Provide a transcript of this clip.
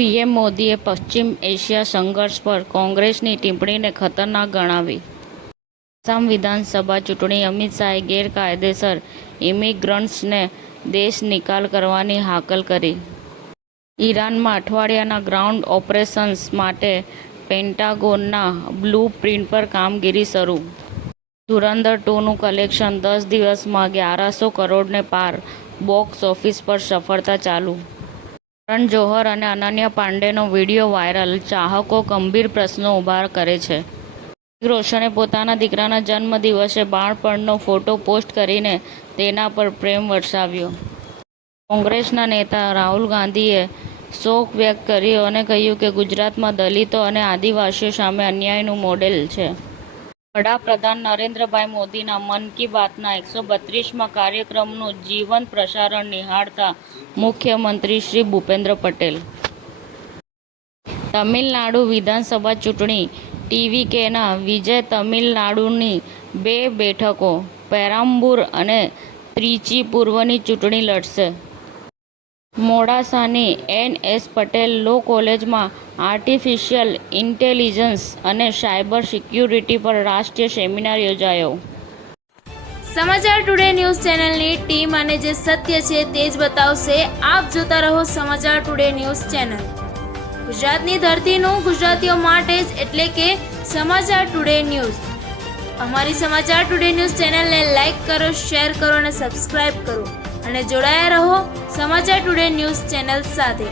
PM મોદીએ પશ્ચિમ Asia સંઘર્ષ પર કોંગ્રેસની ટિપ્પણીને ખતરનાક ગણાવી. આસામ વિધાનસભા ચૂંટણી અમિત શાહે ગેરકાયદેસર ઇમિગ્રન્ટ્સને દેશ નિકાલ કરવાની હાકલ કરી. ઈરાનમાં અઠવાડિયાના ગ્રાઉન્ડ ઓપરેશન્સ માટે પેન્ટાગોનના બ્લુ પ્રિન્ટ પર કામગીરી શરૂ. ધુરંધર 2નું કલેક્શન 10 દિવસમાં 1100 કરોડને પાર, બોક્સ ઓફિસ પર સફળતા ચાલુ. કરણ જોહર અને અનન્યા પાંડેનો વીડિયો વાયરલ, ચાહકો ગંભીર પ્રશ્નો ઊભા કરે છે. ઋતિક રોશને પોતાના દીકરાના જન્મદિવસે બાળપણનો ફોટો પોસ્ટ કરીને તેના પર પ્રેમ વરસાવ્યો. કોંગ્રેસના નેતા રાહુલ ગાંધીએ શોક વ્યક્ત કર્યો અને કહ્યું કે ગુજરાતમાં દલિતો અને આદિવાસીઓ સામે અન્યાયનું મોડેલ છે. વડાપ્રધાન નરેન્દ્રભાઈ મોદીના મન કી બાતના 132મા કાર્યક્રમનું જીવંત પ્રસારણ નિહાળતા મુખ્યમંત્રી શ્રી ભૂપેન્દ્ર પટેલ. તમિલનાડુ વિધાનસભા ચૂંટણી ટીવીકેના વિજય તમિલનાડુની 2 બેઠકો પેરામ્બૂર અને ત્રિચી પૂર્વની ચૂંટણી લડશે. મોડાસાની એન.એસ. પટેલ લો કોલેજમાં આર્ટિફિશિયલ ઇન્ટેલિજન્સ અને સાયબર સિક્યુરિટી પર રાષ્ટ્રીય સેમિનાર યોજાયો. સમાચાર ટુડે ન્યૂઝ ચેનલની ટીમ અને જે સત્ય છે તે જ બતાવશે. આપ જોતા રહો સમાચાર ટુડે ન્યૂઝ ચેનલ. ગુજરાતની ધરતીનું ગુજરાતીઓ માટે જ, એટલે કે સમાચાર ટુડે ન્યૂઝ. અમારી સમાચાર ટુડે ન્યૂઝ ચેનલને લાઇક કરો, શેર કરો અને સબસ્ક્રાઇબ કરો અને જોડાયા રહો સમાચાર ટુડે ન્યૂઝ ચેનલ સાથે.